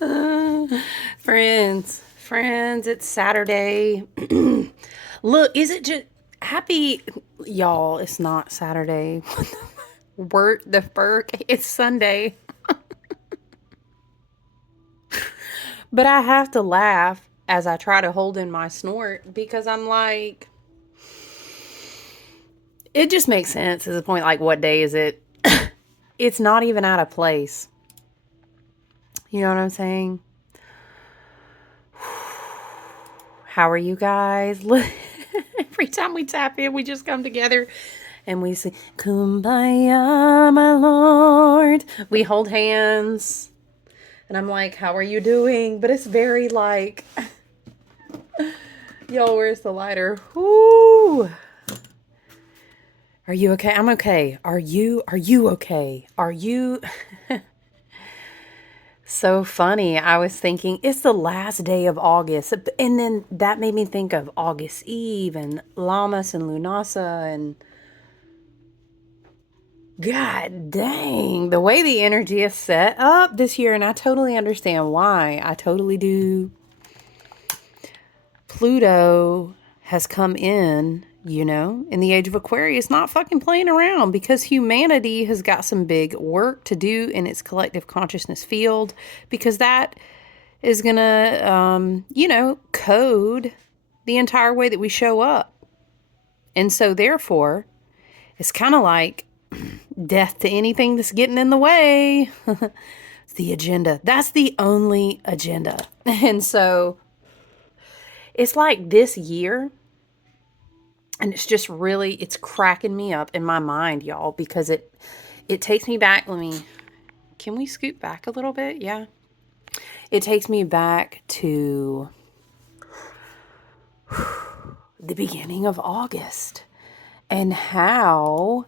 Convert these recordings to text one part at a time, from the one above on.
Hello, friends, it's Saturday. Look, is it just happy, y'all? It's not Saturday. Word the burk, it's Sunday. But I have to laugh as I try to hold in my snort because I'm like, it just makes sense at the point, like, what day is it? It's not even out of place. You know what I'm saying? How are you guys? Every time we tap in, we just come together and we say, Kumbaya, my Lord. We hold hands. And I'm like, how are you doing? But it's very like, yo, where's the lighter? Whoo. Are you okay? I'm okay. Are you okay? Are you? So funny. I was thinking it's the last day of August. And then that made me think of August Eve and Lammas and Lunasa and God dang, the way the energy is set up this year, and I totally understand why. I totally do. Pluto has come in, in the age of Aquarius, not fucking playing around because humanity has got some big work to do in its collective consciousness field because that is going to, code the entire way that we show up. And so, therefore, it's kind of like death to anything that's getting in the way. It's the agenda. That's the only agenda. And so it's like this year, and it's just really, it's cracking me up in my mind, y'all, because it takes me back. Can we scoot back a little bit? Yeah. It takes me back to the beginning of August and how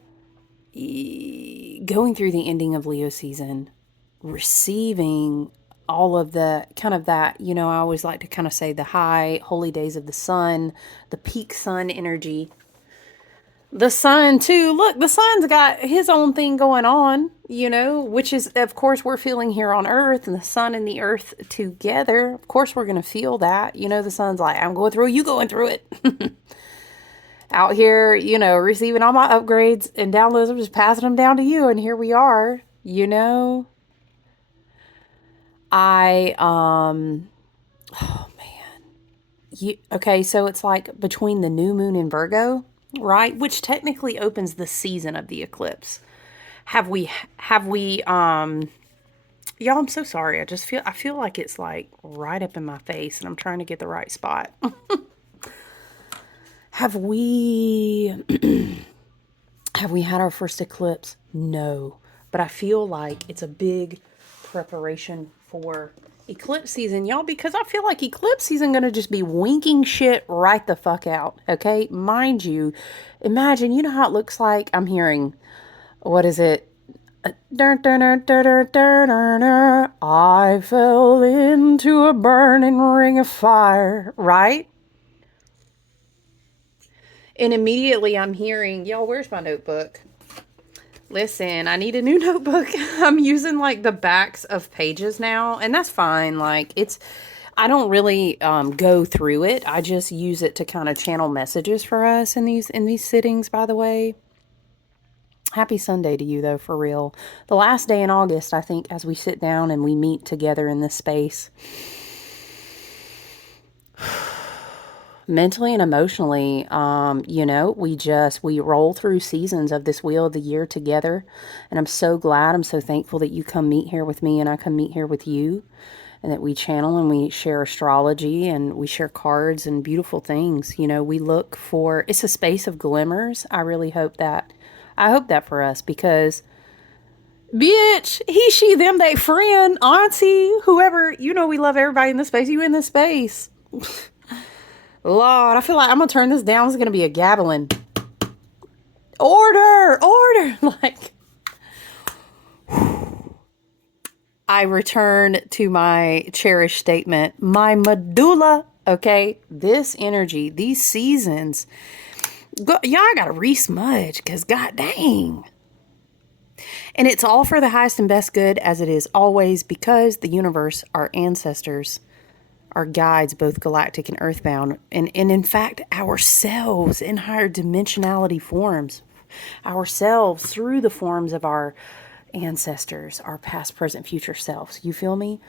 going through the ending of Leo season, receiving all of the kind of that, I always like to kind of say the high holy days of the sun, the peak sun energy. The sun too. Look, the sun's got his own thing going on, which is, of course, we're feeling here on earth, and the sun and the earth together. Of course, we're going to feel that. The sun's like, I'm going through it, you going through it. Out here, receiving all my upgrades and downloads. I'm just passing them down to you. And here we are, oh man. Okay, so it's like between the new moon in Virgo, right? Which technically opens the season of the eclipse. Y'all, I'm so sorry. I feel like it's like right up in my face and I'm trying to get the right spot. Have we had our first eclipse? No. But I feel like it's a big preparation for eclipse season, y'all, because I feel like eclipse season gonna just be winking shit right the fuck out, okay? Mind you, imagine, you know how it looks like? I'm hearing, what is it? I fell into a burning ring of fire, right? And immediately I'm hearing, y'all, where's my notebook? Listen, I need a new notebook. I'm using like the backs of pages now, and that's fine. Like I don't really go through it. I just use it to kind of channel messages for us in these sittings, by the way. Happy Sunday to you though, for real. The last day in August, I think, as we sit down and we meet together in this space. Mentally and emotionally, we roll through seasons of this wheel of the year together. And I'm so glad, I'm so thankful that you come meet here with me and I come meet here with you. And that we channel and we share astrology and we share cards and beautiful things. We look for, it's a space of glimmers. I hope that for us because, bitch, he, she, them, they, friend, auntie, whoever, we love everybody in this space. You in this space. Lord, I feel like I'm going to turn this down. This is going to be a gabbling. Order. Like, I return to my cherished statement, my medulla, okay? This energy, these seasons, y'all got to re-smudge because god dang. And it's all for the highest and best good, as it is always, because the universe, our ancestors, our guides, both galactic and earthbound, and in fact, ourselves in higher dimensionality forms, ourselves through the forms of our ancestors, our past, present, future selves. You feel me?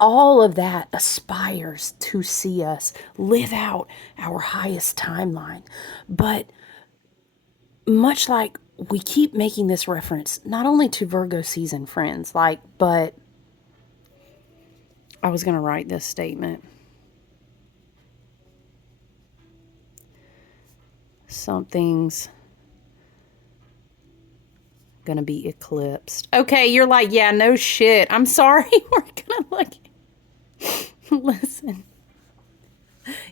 All of that aspires to see us live out our highest timeline. But much like we keep making this reference, not only to Virgo season, friends, but I was going to write this statement. Something's going to be eclipsed. Okay, you're like, yeah, no shit. I'm sorry. We're going to listen.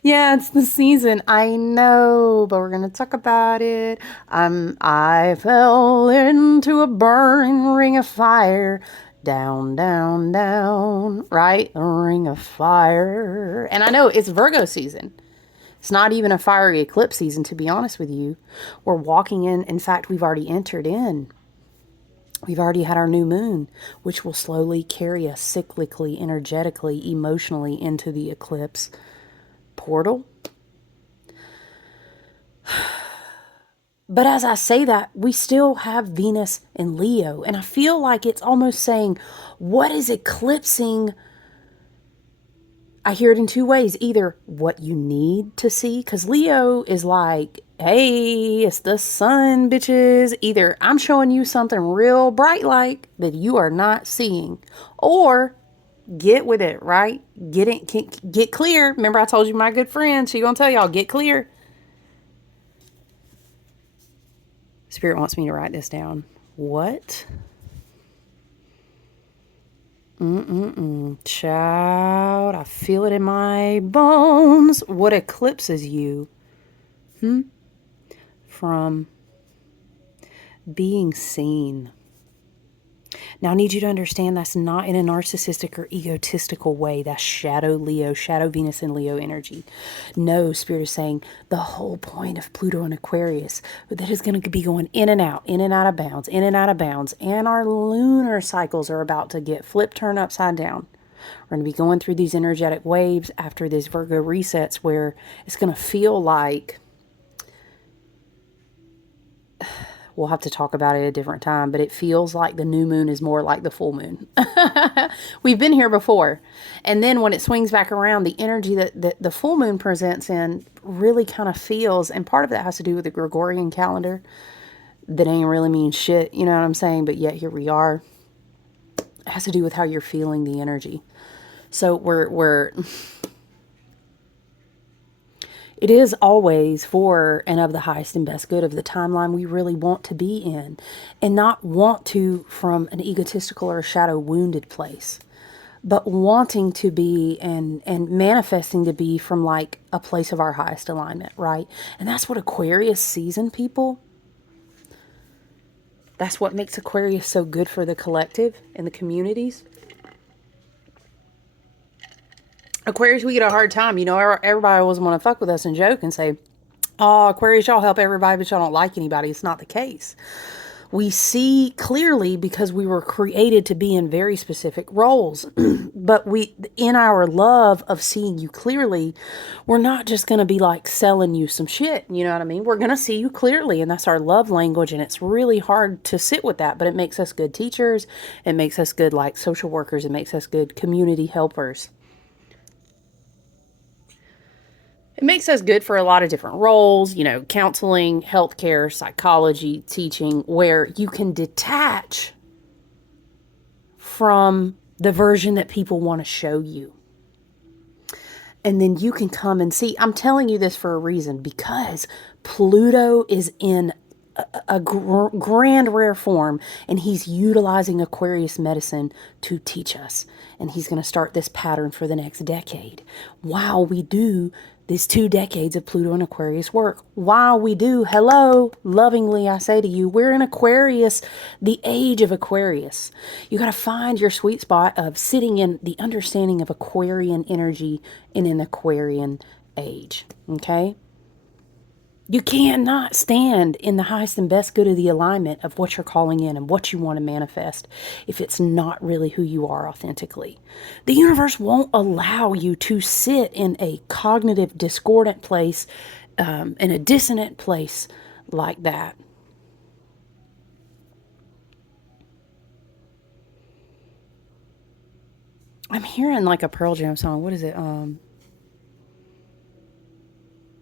Yeah, it's the season. I know, but we're going to talk about it. I fell into a burning ring of fire. Down, down, down. Right? A ring of fire. And I know it's Virgo season. It's not even a fiery eclipse season, to be honest with you. We're walking in fact, we've already entered in. We've already had our new moon, which will slowly carry us cyclically, energetically, emotionally into the eclipse portal. But as I say that, we still have Venus and Leo. And I feel like it's almost saying, what is eclipsing? I hear it in two ways. Either what you need to see, because Leo is like, hey, it's the sun, bitches. Either I'm showing you something real bright like that you are not seeing. Or get with it, right? Get clear. Remember I told you my good friend, she's going to tell y'all, get clear. Spirit wants me to write this down. What? Child, I feel it in my bones. What eclipses you? From being seen. Now, I need you to understand that's not in a narcissistic or egotistical way. That's shadow Leo, shadow Venus and Leo energy. No, Spirit is saying the whole point of Pluto and Aquarius, that is going to be going in and out of bounds, in and out of bounds. And our lunar cycles are about to get flipped, turned upside down. We're going to be going through these energetic waves after this Virgo resets where it's going to feel like, we'll have to talk about it at a different time, but it feels like the new moon is more like the full moon. We've been here before. And then when it swings back around, the energy that the full moon presents in really kind of feels, and part of that has to do with the Gregorian calendar that ain't really mean shit, you know what I'm saying? But yet here we are. It has to do with how you're feeling the energy. So we're it is always for and of the highest and best good of the timeline we really want to be in, and not want to from an egotistical or a shadow wounded place, but wanting to be and manifesting to be from like a place of our highest alignment, right? And that's what Aquarius season, people. That's what makes Aquarius so good for the collective and the communities. Aquarius, we get a hard time. You know, everybody always want to fuck with us and joke and say, oh, Aquarius, y'all help everybody, but y'all don't like anybody. It's not the case. We see clearly because we were created to be in very specific roles. But in our love of seeing you clearly, we're not just going to be like selling you some shit. You know what I mean? We're going to see you clearly, and that's our love language. And it's really hard to sit with that, but it makes us good teachers. It makes us good like social workers. It makes us good community helpers. It makes us good for a lot of different roles, you know, counseling, healthcare, psychology, teaching, where you can detach from the version that people want to show you. And then you can come and see. I'm telling you this for a reason, because Pluto is in a grand rare form, and he's utilizing Aquarius medicine to teach us. And he's going to start this pattern for the next decade while we do these 2 decades of Pluto and Aquarius work. While we do, hello, lovingly I say to you, we're in Aquarius, the age of Aquarius. You got to find your sweet spot of sitting in the understanding of Aquarian energy in an Aquarian age, okay? You cannot stand in the highest and best good of the alignment of what you're calling in and what you want to manifest if it's not really who you are authentically. The universe won't allow you to sit in a cognitive discordant place, in a dissonant place like that. I'm hearing like a Pearl Jam song. What is it?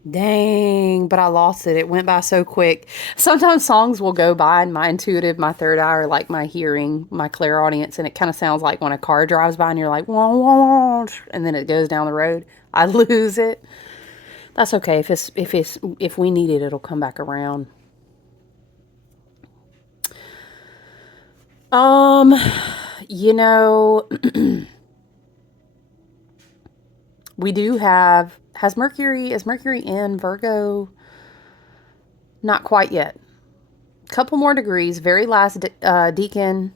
Dang, but I lost it. It went by so quick. Sometimes songs will go by and my intuitive, my third eye, or like my hearing, my clairaudience, and it kind of sounds like when a car drives by and you're like, wah, wah, wah, and then it goes down the road. I lose it. That's okay. If we need it, it'll come back around. Um, you know, we do have, is Mercury in Virgo? Not quite yet. Couple more degrees. Very last decan.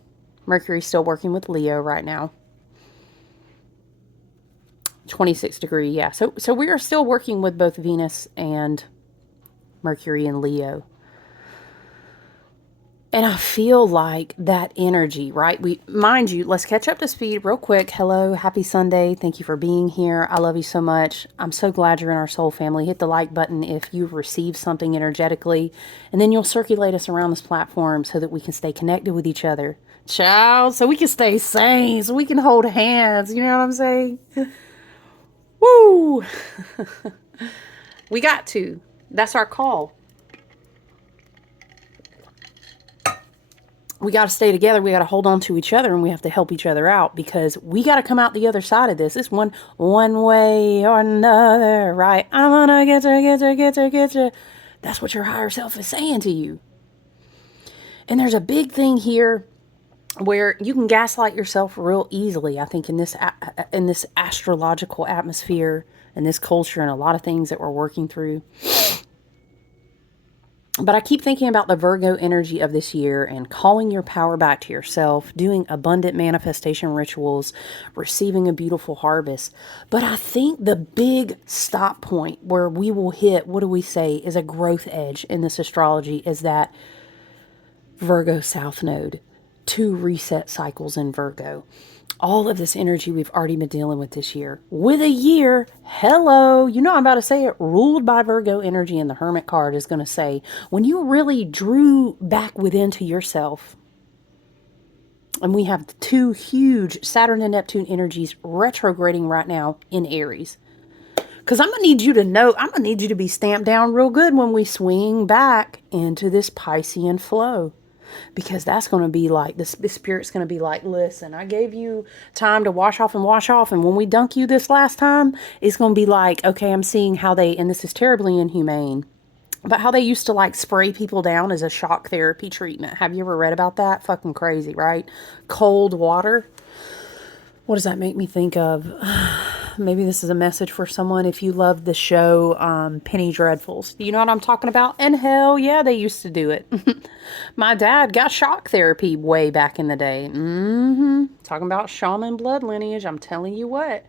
Mercury's still working with Leo right now. 26 degree, yeah. So we are still working with both Venus and Mercury and Leo. And I feel like that energy, right? Mind you, let's catch up to speed real quick. Hello, happy Sunday. Thank you for being here. I love you so much. I'm so glad you're in our soul family. Hit the like button if you've received something energetically, and then you'll circulate us around this platform so that we can stay connected with each other. Child, so we can stay sane, so we can hold hands. You know what I'm saying? Woo! We got to. That's our call. We got to stay together. We got to hold on to each other, and we have to help each other out because we got to come out the other side of this. It's one way or another, right? I'm gonna get you. That's what your higher self is saying to you. And there's a big thing here where you can gaslight yourself real easily. I think in this astrological atmosphere and this culture and a lot of things that we're working through. But I keep thinking about the Virgo energy of this year and calling your power back to yourself, doing abundant manifestation rituals, receiving a beautiful harvest. But I think the big stop point where we will hit, what do we say, is a growth edge in this astrology is that Virgo South Node. 2 reset cycles in Virgo. All of this energy we've already been dealing with this year. With a year, hello, you know I'm about to say it, ruled by Virgo energy, and the Hermit card is going to say, when you really drew back within to yourself, and we have 2 huge Saturn and Neptune energies retrograding right now in Aries. Because I'm going to need you to know, I'm going to need you to be stamped down real good when we swing back into this Piscean flow. Because that's going to be like, the spirit's going to be like, listen, I gave you time to wash off. And when we dunk you this last time, it's going to be like, okay, I'm seeing how they, and this is terribly inhumane, but how they used to like spray people down as a shock therapy treatment. Have you ever read about that? Fucking crazy, right? Cold water. What does that make me think of? Maybe this is a message for someone. If you love the show Penny Dreadfuls, do you know what I'm talking about? And hell yeah, they used to do it. My dad got shock therapy way back in the day. Talking about shaman blood lineage. I'm telling you what.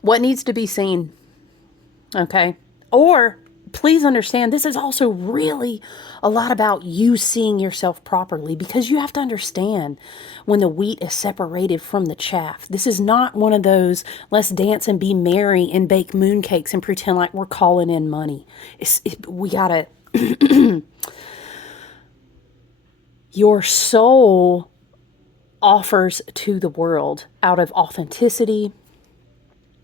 What needs to be seen? Okay. Or please understand, this is also really a lot about you seeing yourself properly, because you have to understand when the wheat is separated from the chaff. This is not one of those, let's dance and be merry and bake mooncakes and pretend like we're calling in money. We gotta, your soul offers to the world out of authenticity,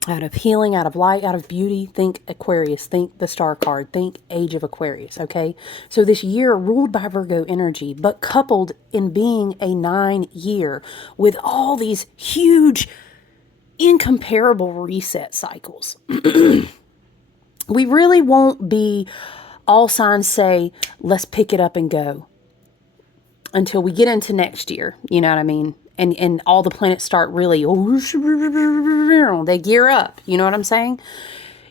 out of healing, out of light, out of beauty. Think Aquarius, think the star card, think Age of Aquarius, okay? So this year ruled by Virgo energy, but coupled in being a 9 year with all these huge, incomparable reset cycles. We really won't be, all signs say, let's pick it up and go until we get into next year. You know what I mean? And all the planets start really, they gear up. You know what I'm saying?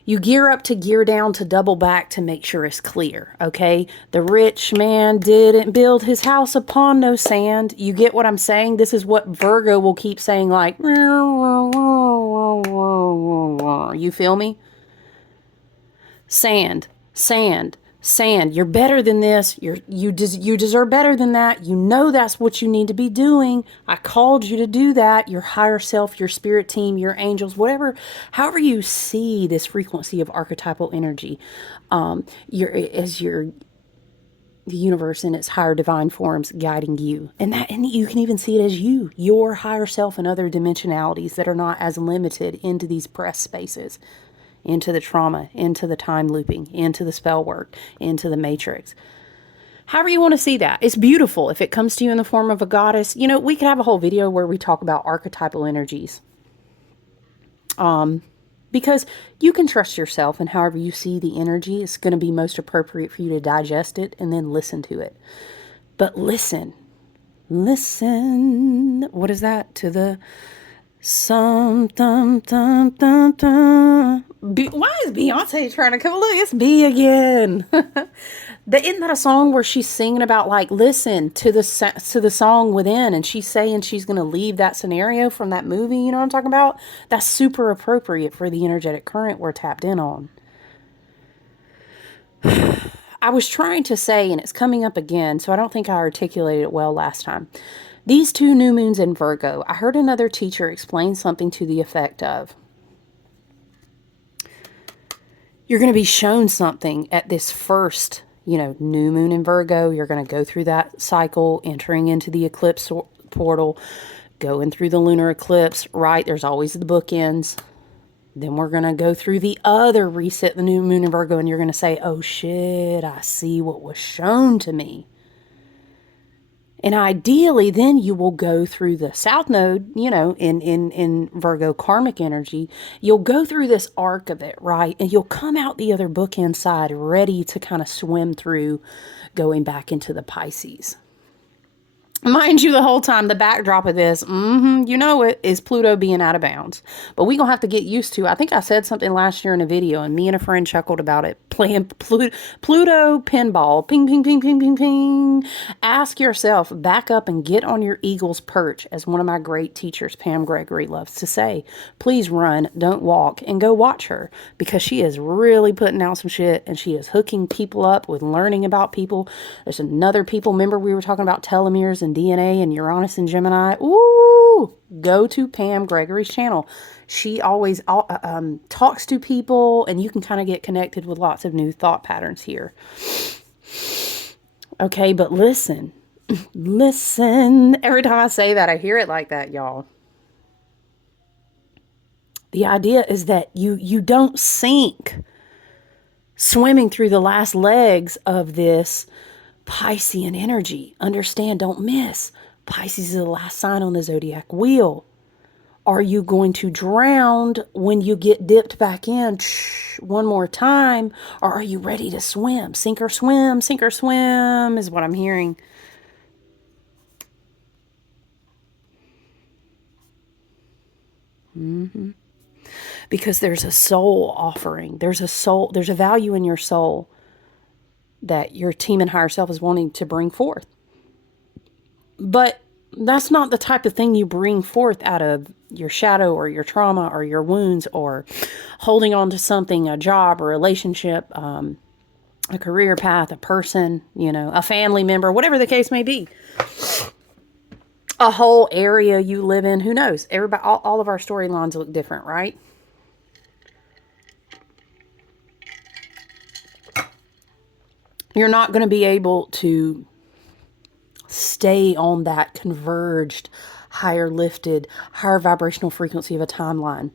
You gear up to gear down to double back to make sure it's clear, okay? The rich man didn't build his house upon no sand. You get what I'm saying? This is what Virgo will keep saying, like, you feel me? Sand, sand, sand. You're better than this. You deserve better than that. You know that's what you need to be doing. I called you to do that. Your higher self, your spirit team, your angels, whatever, however you see this frequency of archetypal energy, the universe in its higher divine forms guiding you, and you can even see it as your higher self and other dimensionalities that are not as limited into these press spaces, into the trauma, into the time looping, into the spell work, into the matrix. However you want to see that. It's beautiful if it comes to you in the form of a goddess. You know, we could have a whole video where we talk about archetypal energies. Because you can trust yourself, and however you see the energy, it's going to be most appropriate for you to digest it and then listen to it. But listen. What is that? To the why is Beyonce trying to come? Look, it's B again. Isn't that a song where she's singing about, like, listen to the song within, and she's saying she's going to leave that scenario from that movie? You know what I'm talking about? That's super appropriate for the energetic current we're tapped in on. I was trying to say, and it's coming up again, so I don't think I articulated it well last time. These 2 new moons in Virgo, I heard another teacher explain something to the effect of, you're going to be shown something at this first, new moon in Virgo. You're going to go through that cycle, entering into the eclipse portal, going through the lunar eclipse, right? There's always the bookends. Then we're going to go through the other reset, the new moon in Virgo, and you're going to say, oh shit, I see what was shown to me. And ideally, then you will go through the South Node, in Virgo karmic energy. You'll go through this arc of it, right? And you'll come out the other bookend side ready to kind of swim through going back into the Pisces. Mind you, the whole time, the backdrop of this, is Pluto being out of bounds. But we're going to have to get used to, I think I said something last year in a video, and me and a friend chuckled about it, playing Pluto pinball, ping, ping, ping, ping, ping, ping. Ask yourself, back up and get on your eagle's perch, as one of my great teachers, Pam Gregory, loves to say. Please run, don't walk, and go watch her, because she is really putting out some shit, and she is hooking people up with learning about people. There's another people, remember we were talking about telomeres and DNA and Uranus and Gemini. Ooh, go to Pam Gregory's channel. She always talks to people, and you can kind of get connected with lots of new thought patterns here. Okay, but listen. Every time I say that, I hear it like that, y'all. The idea is that you don't sink swimming through the last legs of this Piscean energy. Understand, don't miss. Pisces is the last sign on the zodiac wheel. Are you going to drown when you get dipped back in one more time? Or are you ready to swim? Sink or swim is what I'm hearing. Because there's a soul offering. There's a value in your soul that your team and higher self is wanting to bring forth. But that's not the type of thing you bring forth out of your shadow or your trauma or your wounds or holding on to something, a job, a relationship, a career path, a person, a family member, whatever the case may be. A whole area you live in, who knows? Everybody, all of our storylines look different, right? You're not going to be able to stay on that converged, higher lifted, higher vibrational frequency of a timeline.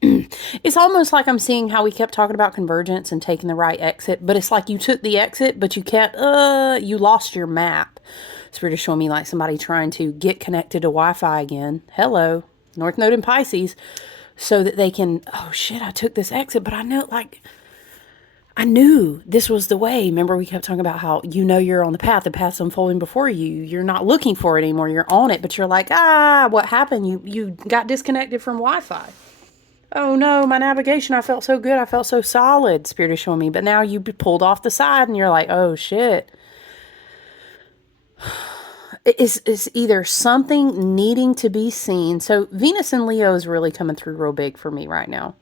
It's almost like I'm seeing how we kept talking about convergence and taking the right exit, but it's like you took the exit, but you lost your map. Spirit is showing me like somebody trying to get connected to Wi-Fi again. Hello, North Node in Pisces, so that they can, oh shit, I took this exit, but I knew this was the way. Remember, we kept talking about how you're on the path's unfolding before you. You're not looking for it anymore. You're on it, but you're like, what happened? You got disconnected from Wi-Fi. Oh no, my navigation, I felt so good. I felt so solid, Spirit is showing me. But now you pulled off the side and you're like, oh shit. It's either something needing to be seen. So Venus and Leo is really coming through real big for me right now.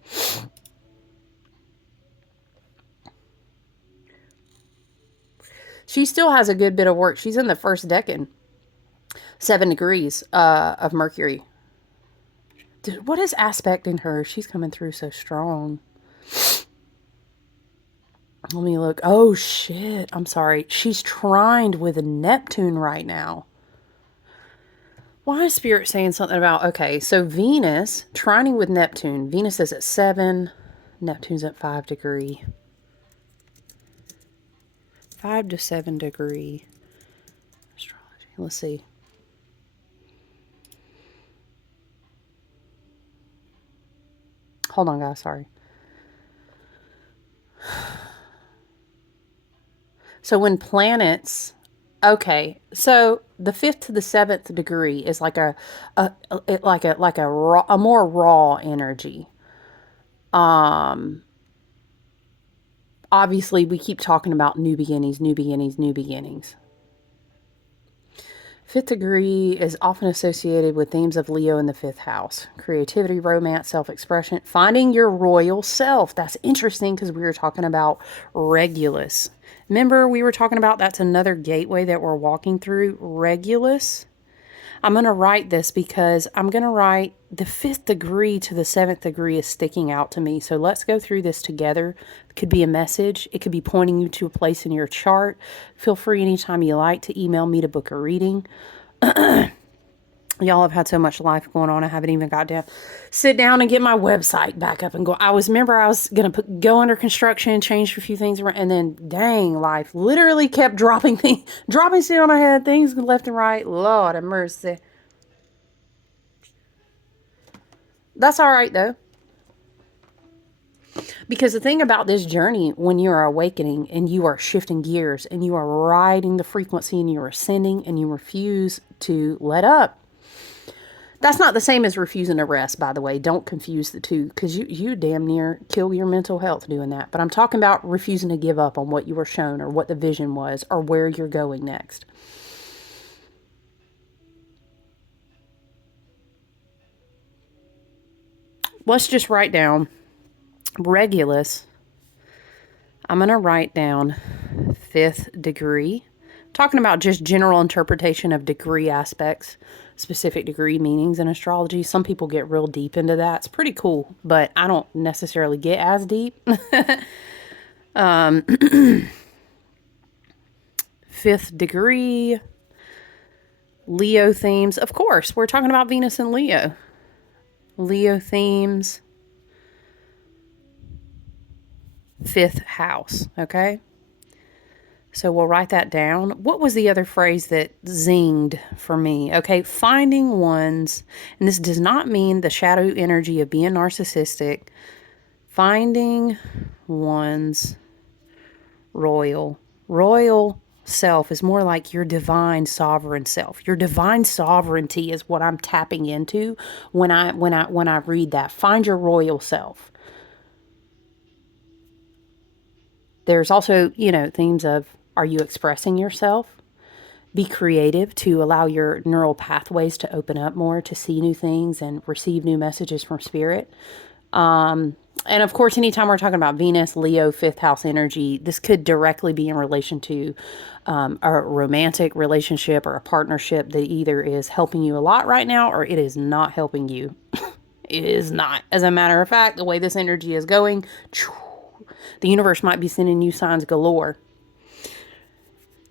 She still has a good bit of work. She's in the first decan, 7 degrees of Mercury. Dude, what is aspect in her? She's coming through so strong. Let me look. Oh shit. I'm sorry. She's trined with a Neptune right now. Why is Spirit saying something about, okay, so Venus, trining with Neptune. Venus is at 7, Neptune's at 5 degree. 5 to 7 degree astrology. Let's see. Hold on, guys. Sorry. So when planets, okay, so the 5th to the 7th degree is like a more raw energy. Obviously, we keep talking about new beginnings, new beginnings, new beginnings. 5th degree is often associated with themes of Leo in the 5th house. Creativity, romance, self-expression, finding your royal self. That's interesting because we were talking about regulus. Remember, we were talking about that's another gateway that we're walking through, regulus. I'm going to write this because I'm going to write the 5th degree to the 7th degree is sticking out to me. So let's go through this together. It could be a message. It could be pointing you to a place in your chart. Feel free anytime you like to email me to book a reading. Y'all have had so much life going on. I haven't even got to sit down and get my website back up and go. I was going to go under construction, change a few things around, and then dang, life literally kept dropping shit on my head, things left and right. Lord have mercy. That's all right though. Because the thing about this journey, when you are awakening and you are shifting gears and you are riding the frequency and you are ascending and you refuse to let up. That's not the same as refusing to rest, by the way. Don't confuse the two, because you damn near kill your mental health doing that. But I'm talking about refusing to give up on what you were shown or what the vision was or where you're going next. Let's just write down regulus. I'm going to write down 5th degree. Talking about just general interpretation of degree aspects, specific degree meanings in astrology. Some people get real deep into that. It's pretty cool, but I don't necessarily get as deep. 5th degree, Leo themes. Of course, we're talking about Venus and Leo. Leo themes. 5th house, okay? So we'll write that down. What was the other phrase that zinged for me? Okay, finding one's, and this does not mean the shadow energy of being narcissistic. Finding one's royal self is more like your divine sovereign self. Your divine sovereignty is what I'm tapping into when I read that. Find your royal self. There's also, themes of, are you expressing yourself? Be creative to allow your neural pathways to open up more, to see new things and receive new messages from spirit. And of course, anytime we're talking about Venus, Leo, 5th house energy, this could directly be in relation to a romantic relationship or a partnership that either is helping you a lot right now or it is not helping you. It is not. As a matter of fact, the way this energy is going, the universe might be sending you signs galore.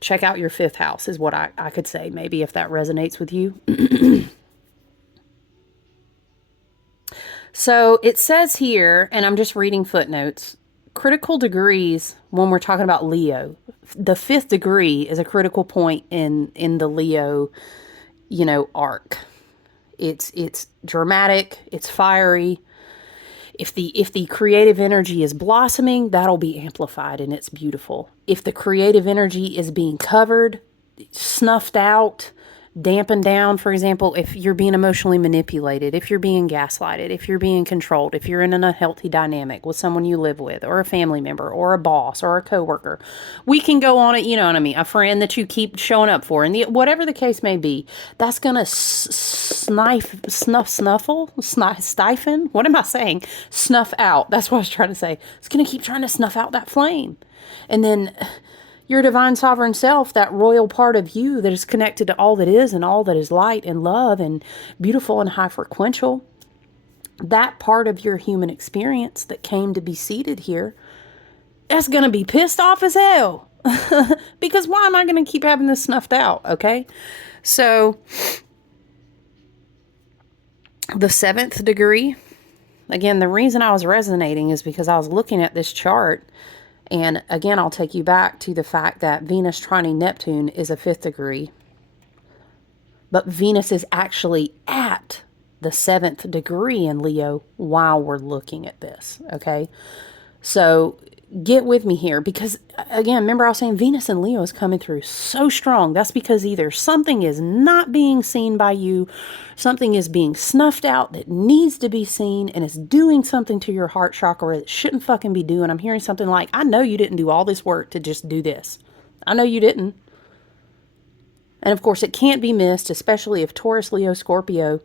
Check out your 5th house is what I could say, maybe, if that resonates with you. So it says here, and I'm just reading footnotes, critical degrees when we're talking about Leo. The 5th degree is a critical point in the Leo, arc. It's dramatic, it's fiery. If the creative energy is blossoming, that'll be amplified and it's beautiful. If the creative energy is being covered, snuffed out, dampen down, for example, if you're being emotionally manipulated, if you're being gaslighted, if you're being controlled, if you're in an unhealthy dynamic with someone you live with, or a family member, or a boss, or a coworker. We can go on it, you know what I mean? A friend that you keep showing up for, and whatever the case may be, that's going to stifle, what am I saying? Snuff out. That's what I was trying to say. It's going to keep trying to snuff out that flame. And then your divine sovereign self, that royal part of you that is connected to all that is and all that is light and love and beautiful and high frequential, that part of your human experience that came to be seated here, that's going to be pissed off as hell. Because why am I going to keep having this snuffed out? Okay. So the 7th degree, again, the reason I was resonating is because I was looking at this chart. And again, I'll take you back to the fact that Venus trining Neptune is a 5th degree. But Venus is actually at the 7th degree in Leo while we're looking at this, okay? So get with me here because, again, remember I was saying Venus and Leo is coming through so strong. That's because either something is not being seen by you, something is being snuffed out that needs to be seen, and it's doing something to your heart chakra that shouldn't fucking be doing. I'm hearing something like, I know you didn't do all this work to just do this. I know you didn't. And of course, it can't be missed, especially if Taurus, Leo, Scorpio,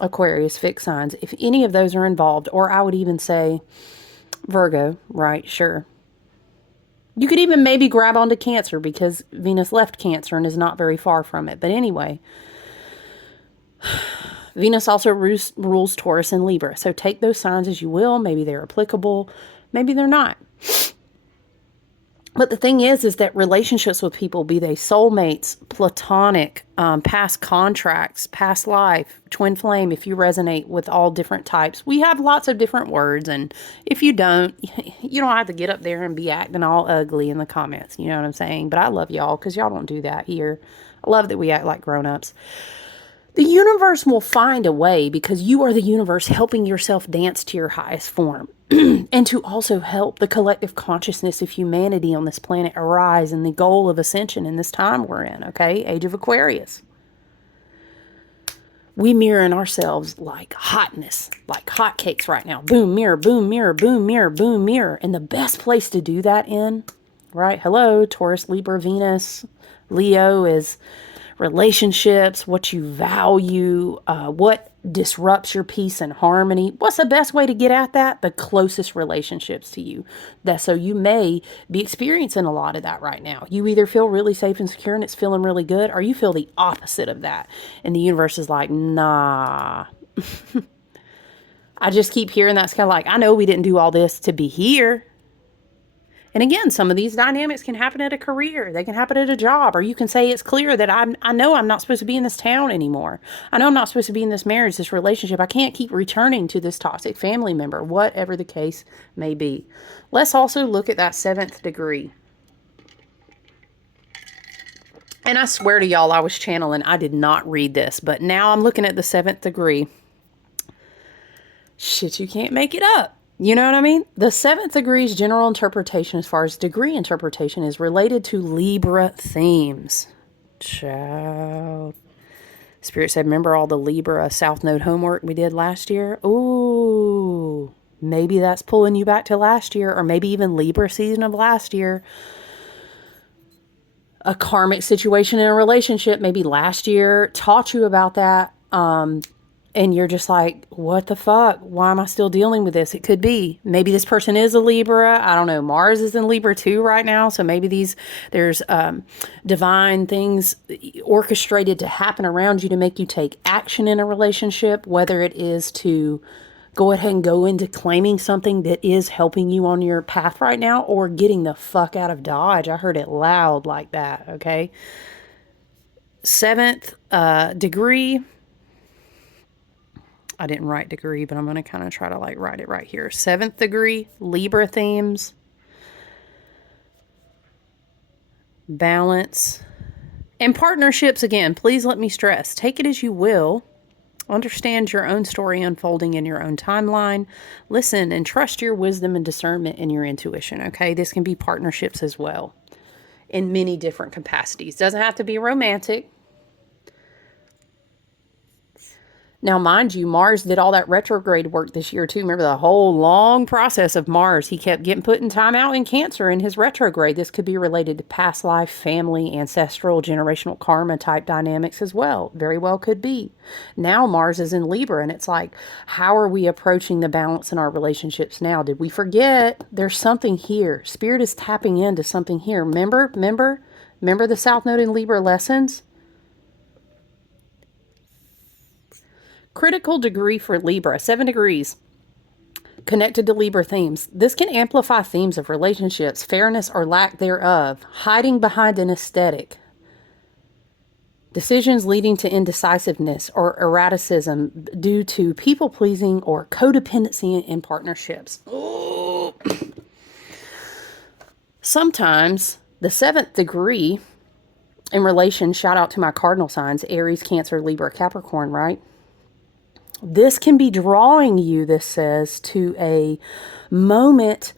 Aquarius, fixed signs, if any of those are involved, or I would even say Virgo, right? Sure. You could even maybe grab onto Cancer because Venus left Cancer and is not very far from it. But anyway, Venus also rules Taurus and Libra. So take those signs as you will. Maybe they're applicable. Maybe they're not. But the thing is that relationships with people, be they soulmates, platonic, past contracts, past life, twin flame, if you resonate with all different types, we have lots of different words. And if you don't, you don't have to get up there and be acting all ugly in the comments. You know what I'm saying? But I love y'all because y'all don't do that here. I love that we act like grown-ups. The universe will find a way because you are the universe helping yourself dance to your highest form and to also help the collective consciousness of humanity on this planet arise in the goal of ascension in this time we're in, okay? Age of Aquarius. We mirror in ourselves like hotness, like hotcakes right now. Boom, mirror, boom, mirror, boom, mirror, boom, mirror. And the best place to do that in, right? Hello, Taurus, Libra, Venus. Leo is relationships, what you value, what disrupts your peace and harmony. What's the best way to get at that? The closest relationships to you. So you may be experiencing a lot of that right now. You either feel really safe and secure and it's feeling really good, or you feel the opposite of that. And the universe is like, nah. I just keep hearing that's kind of like, I know we didn't do all this to be here. And again, some of these dynamics can happen at a career. They can happen at a job. Or you can say it's clear that I know I'm not supposed to be in this town anymore. I know I'm not supposed to be in this marriage, this relationship. I can't keep returning to this toxic family member, whatever the case may be. Let's also look at that 7th degree. And I swear to y'all, I was channeling. I did not read this. But now I'm looking at the 7th degree. Shit, you can't make it up. You know what I mean? The 7th degree's general interpretation as far as degree interpretation is related to Libra themes. Child. Spirit said, remember all the Libra South Node homework we did last year? Ooh, maybe that's pulling you back to last year, or maybe even Libra season of last year. A karmic situation in a relationship maybe last year taught you about that. And you're just like, what the fuck? Why am I still dealing with this? It could be. Maybe this person is a Libra. I don't know. Mars is in Libra too right now. So maybe there's divine things orchestrated to happen around you to make you take action in a relationship, whether it is to go ahead and go into claiming something that is helping you on your path right now, or getting the fuck out of Dodge. I heard it loud like that, okay? 7th degree. I didn't write degree, but I'm going to kind of try to like write it right here. 7th degree, Libra themes, balance, and partnerships. Again, please let me stress, take it as you will. Understand your own story unfolding in your own timeline. Listen and trust your wisdom and discernment and your intuition, okay? This can be partnerships as well in many different capacities. Doesn't have to be romantic. Now, mind you, Mars did all that retrograde work this year, too. Remember the whole long process of Mars? He kept getting put in time out in Cancer in his retrograde. This could be related to past life, family, ancestral, generational karma type dynamics as well. Very well could be. Now, Mars is in Libra, and it's like, how are we approaching the balance in our relationships now? Did we forget? There's something here. Spirit is tapping into something here. Remember the South Node in Libra lessons? Critical degree for Libra, 7 degrees connected to Libra themes. This can amplify themes of relationships, fairness or lack thereof, hiding behind an aesthetic, decisions leading to indecisiveness or erraticism due to people pleasing or codependency in partnerships. Oh. Sometimes the 7th degree in relation, shout out to my cardinal signs, Aries, Cancer, Libra, Capricorn, right? This can be drawing you, this says, to a moment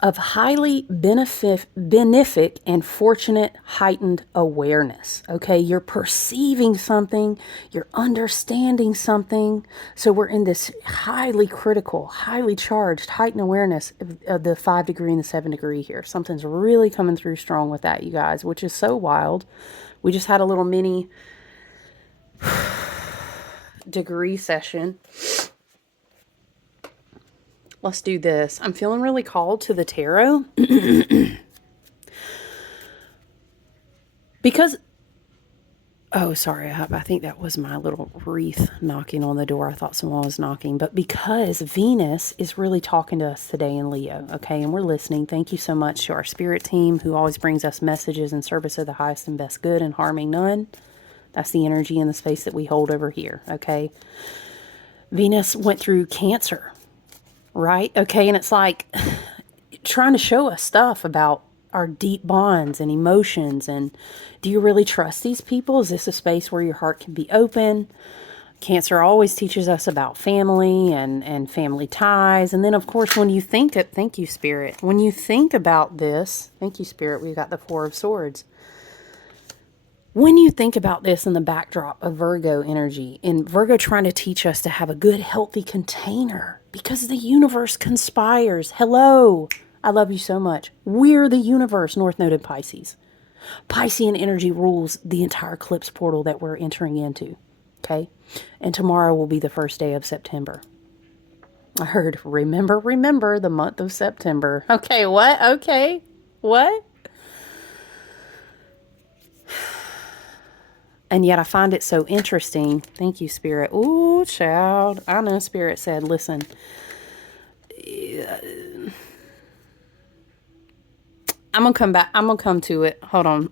of highly benefic and fortunate heightened awareness. Okay, you're perceiving something, you're understanding something. So we're in this highly critical, highly charged, heightened awareness of the 5 degree and the 7 degree here. Something's really coming through strong with that, you guys, which is so wild. We just had a little mini degree session. Let's do this. I'm feeling really called to the tarot because, oh, sorry. I think that was my little wreath knocking on the door. I thought someone was knocking, but because Venus is really talking to us today in Leo. Okay. And we're listening. Thank you so much to our spirit team who always brings us messages in service of the highest and best good and harming none. That's the energy in the space that we hold over here, okay? Venus went through Cancer, right? Okay, and it's like trying to show us stuff about our deep bonds and emotions. And do you really trust these people? Is this a space where your heart can be open? Cancer always teaches us about family and family ties. And then, of course, when you think it, thank you, Spirit. When you think about this, thank you, Spirit, we've got the 4 of Swords. When you think about this in the backdrop of Virgo energy, and Virgo trying to teach us to have a good, healthy container because the universe conspires. Hello, I love you so much. We're the universe, North Node in Pisces. Piscean energy rules the entire eclipse portal that we're entering into, okay? And tomorrow will be the first day of September. I heard, remember the month of September. Okay, what? Okay, what? And yet I find it so interesting. Thank you, Spirit. Ooh, child. I know Spirit said, listen, I'm going to come back. I'm going to come to it. Hold on.